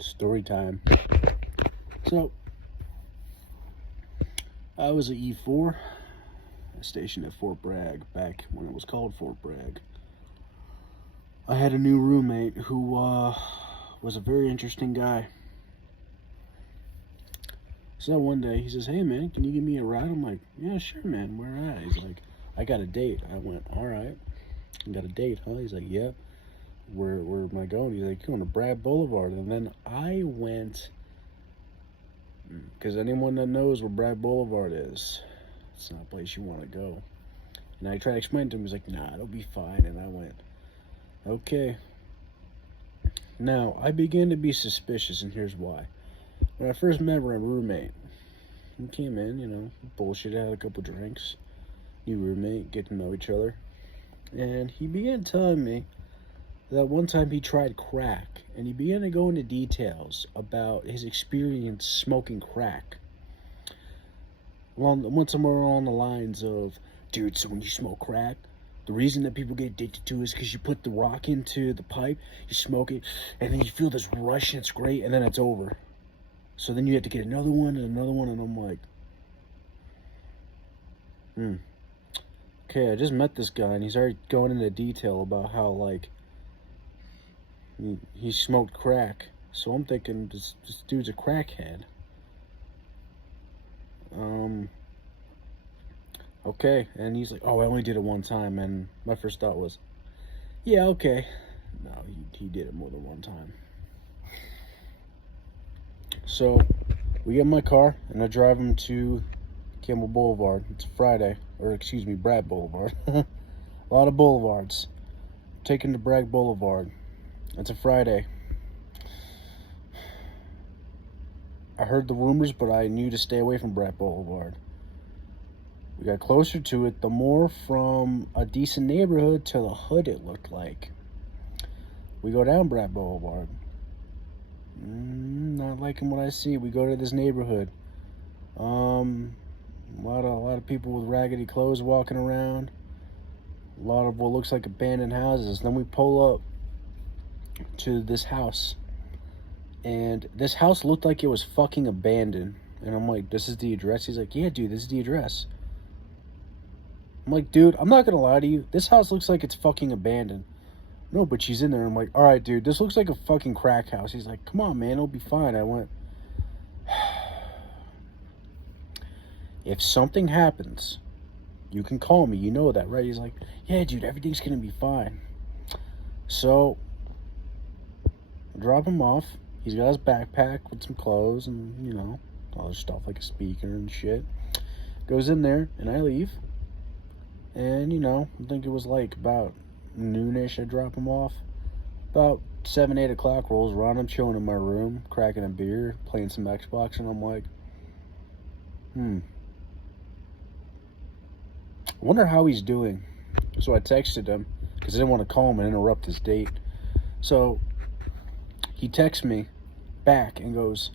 Story time. So, I was at E4, stationed at Fort Bragg, back when it was called Fort Bragg. I had a new roommate who was a very interesting guy. So one day he says, "Hey man, can you give me a ride?" I'm like, "Yeah, sure man, where at?" He's like, "I got a date." I went, "Alright, you got a date, huh?" He's like, "Yep." Where am I going? He's like, "You're going to Bragg Boulevard." And then I went, because anyone that knows where Bragg Boulevard is, it's not a place you want to go. And I tried to explain to him, he's like, "Nah, it'll be fine." And I went, "Okay." Now, I began to be suspicious, and here's why. When I first met my roommate, he came in, bullshit, had a couple drinks, new roommate, get to know each other. And he began telling me that one time he tried crack, and he began to go into details about his experience smoking crack. Went somewhere along the lines of, "Dude, so when you smoke crack, the reason that people get addicted to it is because you put the rock into the pipe, you smoke it, and then you feel this rush, and it's great, and then it's over. So then you have to get another one and another one," and I'm like, okay, I just met this guy, and he's already going into detail about how, like, he smoked crack. So I'm thinking, this dude's a crackhead. Okay, and he's like, "Oh, I only did it one time," and my first thought was, yeah, okay. No, he did it more than one time. So we get in my car, and I drive him to Campbell Boulevard. It's a Friday, or excuse me, Bragg Boulevard. A lot of boulevards. Taken to Bragg Boulevard. It's a Friday. I heard the rumors, but I knew to stay away from Bragg Boulevard. We got closer to it, the more from a decent neighborhood to the hood it looked like. We go down Bragg Boulevard. Not liking what I see. We go to this neighborhood. A lot of people with raggedy clothes walking around. A lot of what looks like abandoned houses. Then we pull up to this house, and this house looked like it was fucking abandoned. And I'm like, "This is the address?" He's like, "Yeah, dude, this is the address." I'm like, "Dude, I'm not gonna lie to you. This house looks like it's fucking abandoned." "No, but she's in there." I'm like, "Alright, dude, this looks like a fucking crack house." He's like, "Come on, man, it'll be fine." I went, "If something happens, you can call me. You know that, right?" He's like, "Yeah, dude, everything's gonna be fine." So, I drop him off. He's got his backpack with some clothes and, other stuff like a speaker and shit. Goes in there, and I leave. And, I think it was like about noonish I drop him off. About 7, 8 o'clock rolls around. I'm chilling in my room, cracking a beer, playing some Xbox, and I'm like, I wonder how he's doing. So I texted him, because I didn't want to call him and interrupt his date. So he texts me back and goes,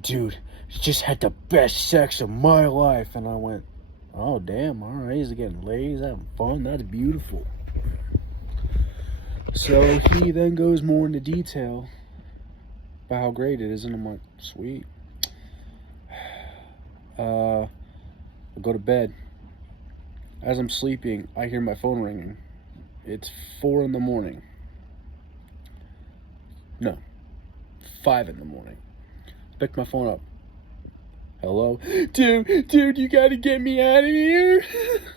"Dude, just had the best sex of my life." And I went, "Oh, damn, alright, he's getting laid, he's having fun, that's beautiful." So he then goes more into detail about how great it is, and I'm like, sweet. I go to bed. As I'm sleeping, I hear my phone ringing. It's 4 in the morning. No, 5 in the morning. Pick my phone up. "Hello?" Dude, you gotta get me out of here."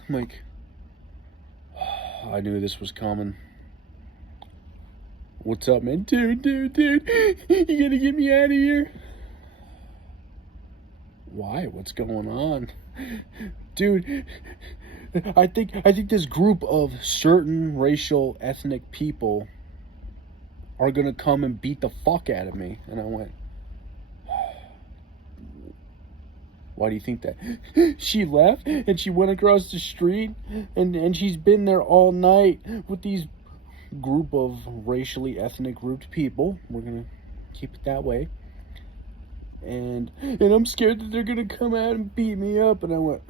I'm like, I knew this was coming. "What's up, man?" Dude, you gotta get me out of here." "Why? What's going on?" "Dude, I think this group of certain racial, ethnic people are gonna come and beat the fuck out of me." And I went, "Why do you think that?" She left, and she went across the street, and she's been there all night with these group of racially ethnic grouped people. We're gonna keep it that way. And I'm scared that they're gonna come out and beat me up. And I went,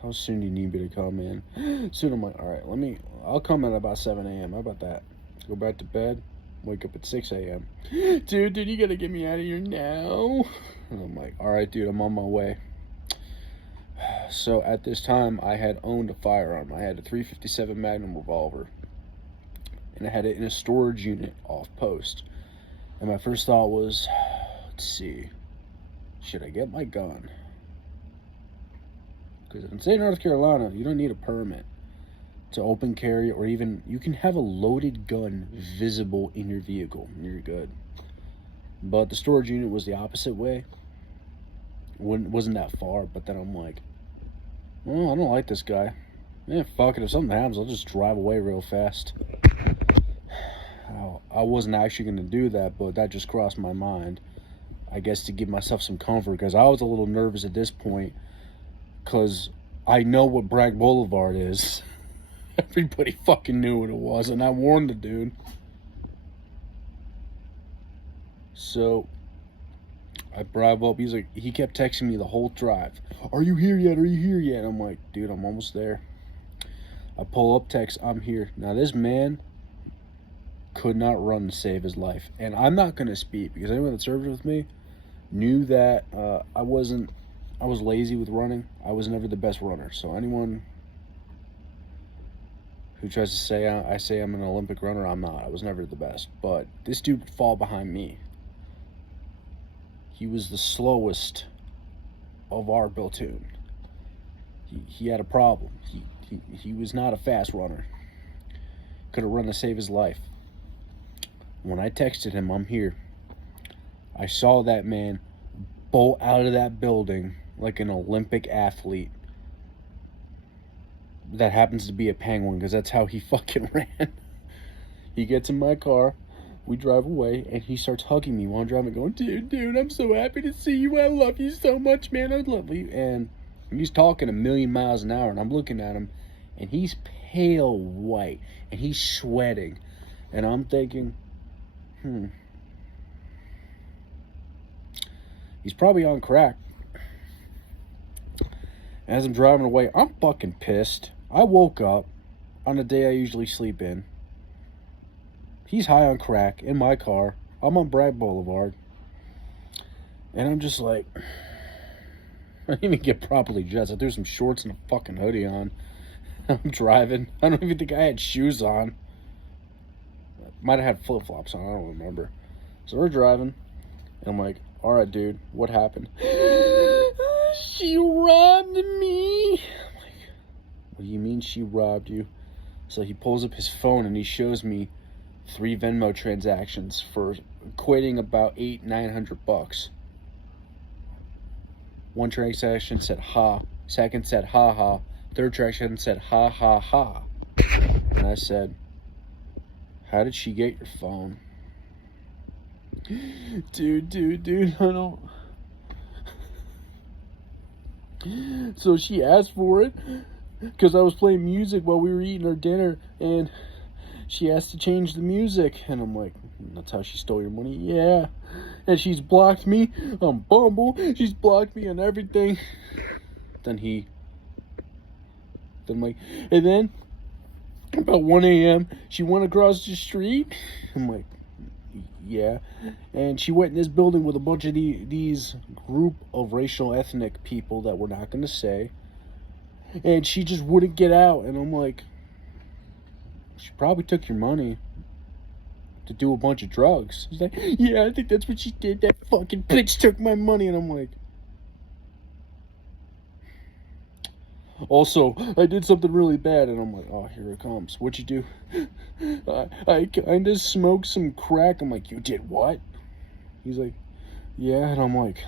"How soon do you need me to come in?" Soon. I'm like, "Alright, I'll come at about 7 a.m. How about that? Go back to bed. Wake up at 6 a.m. Dude, you gotta get me out of here now. And I'm like, all right, dude, I'm on my way. So at this time, I had owned a firearm. I had a .357 Magnum revolver, and I had it in a storage unit off post. And my first thought was, let's see, should I get my gun? Because in the state of North Carolina, you don't need a permit to open carry, or even you can have a loaded gun visible in your vehicle and you're good. But the storage unit was the opposite way. Wasn't that far, but then I'm like, well, I don't like this guy. Yeah, fuck it, if something happens, I'll just drive away real fast. I wasn't actually going to do that, but that just crossed my mind. I guess to give myself some comfort, because I was a little nervous at this point, because I know what Bragg Boulevard is. Everybody fucking knew what it was, and I warned the dude. So I drive up. He kept texting me the whole drive. Are you here yet? Are you here yet? I'm like, dude, I'm almost there. I pull up, text, I'm here. Now this man could not run to save his life, and I'm not gonna speak because anyone that served with me knew that I was lazy with running. I was never the best runner. So anyone who tries to say I say I'm an Olympic runner, I'm not. I was never the best. But this dude would fall behind me. He was the slowest of our platoon. He had a problem. He was not a fast runner. Could have run to save his life. When I texted him, I'm here, I saw that man bolt out of that building like an Olympic athlete that happens to be a penguin, because that's how he fucking ran. He gets in my car, we drive away, and he starts hugging me while I'm driving, going, dude, I'm so happy to see you. I love you so much, man. I love you. And he's talking 1,000,000 miles an hour, and I'm looking at him, and he's pale white, and he's sweating. And I'm thinking, he's probably on crack. As I'm driving away, I'm fucking pissed. I woke up on a day I usually sleep in. He's high on crack in my car. I'm on Bragg Boulevard. And I'm just like, I didn't even get properly dressed. I threw some shorts and a fucking hoodie on. I'm driving. I don't even think I had shoes on. Might have had flip-flops on. I don't remember. So we're driving. And I'm like, all right, dude, what happened? She robbed me. I'm like, what do you mean she robbed you? So he pulls up his phone and he shows me 3 Venmo transactions for equating about $800-900. One transaction said ha, second said ha ha, third transaction said ha ha ha. And I said, how did she get your phone? Dude, I don't. So she asked for it because I was playing music while we were eating our dinner, and she asked to change the music, and I'm like, that's how she stole your money? Yeah. And she's blocked me on Bumble. She's blocked me on everything. Then like, and then about 1 a.m., she went across the street. I'm like, yeah. And she went in this building with a bunch of these group of racial ethnic people that we're not going to say. And she just wouldn't get out. And I'm like, she probably took your money to do a bunch of drugs. She's like, yeah, I think that's what she did. That fucking bitch took my money. And I'm like, also, I did something really bad. And I'm like, oh, here it comes. What'd you do? I kind of smoked some crack. I'm like, you did what? He's like, yeah. And I'm like,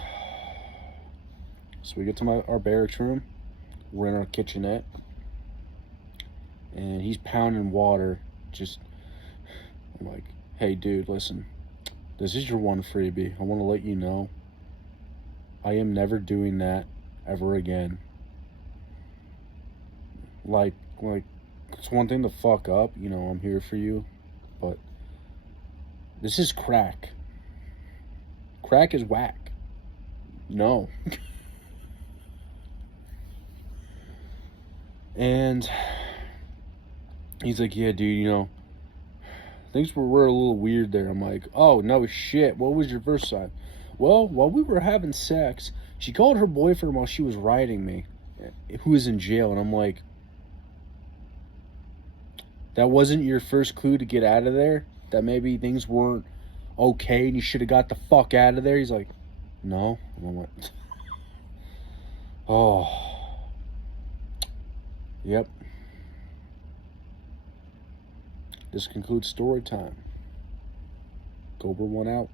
so we get to our barracks room. We're in our kitchenette. And he's pounding water. I'm like, hey, dude, listen. This is your one freebie. I want to let you know I am never doing that ever again. Like, it's one thing to fuck up, you know, I'm here for you, but this is crack. Crack is whack. No. And he's like, yeah, dude, you know, Things were a little weird there. I'm like, oh, no shit. What was your first sign? Well, while we were having sex, she called her boyfriend while she was riding me, who was in jail. And I'm like, that wasn't your first clue to get out of there? That maybe things weren't okay and you should have got the fuck out of there? He's like, no. And I'm like, oh. Yep. This concludes story time. Cobra 1 out.